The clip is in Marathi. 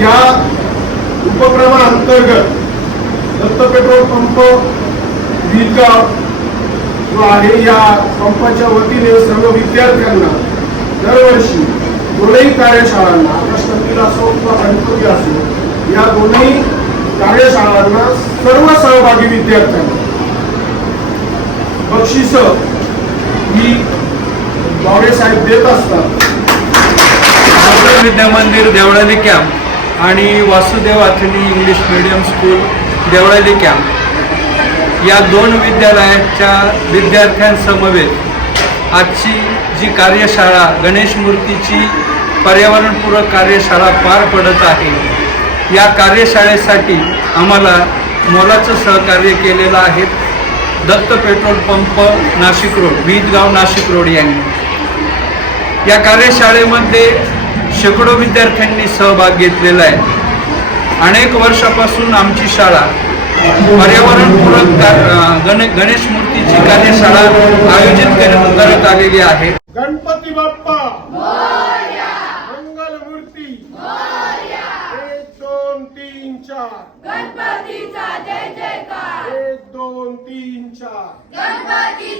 या अंतर्गत दत्त पेट्रोल पंप वीरगाव जो आहे या पंपाच्या वतीने सर्व विद्यार्थ्यांना दरवर्षी दोनही कार्यशाळांना आकाशनंदीला असो किंवा गणपती असो या दोन्ही कार्यशाळांना सर्व सहभागी विद्यार्थ्यांना बक्षिस ही बावडे साहेब देत असतात. विद्या मंदिर देवळाली कॅम्प आणि Vasudev Athani English medium school Deolali camp या दोन विद्यालयाच्या विद्यार्थ्यांसमवेत आजची जी कार्यशाळा गणेश मूर्तीची पर्यावरणपूरक कार्यशाळा पार पडत आहे या कार्यशाळेसाठी आम्हाला मोलाचं सहकार्य केलेलं आहे Datta petrol pump Nashik road Vijgaon Nashik road यांनी. या कार्यशाळेमध्ये शेकडो विद्यार्थ्यांनी सहभाग घेतलेला आहे. अनेक वर्षापासून आमची शाळा पर्यावरणपूरक गणेश मूर्तीची कार्यशाळा आयोजित कर- करत आलेली आहे. गणपती बाप्पा! मंगल मूर्ती एक दोन तीन चार! गणपतीचा जय जयकार! एक दोन तीन चार! गणपती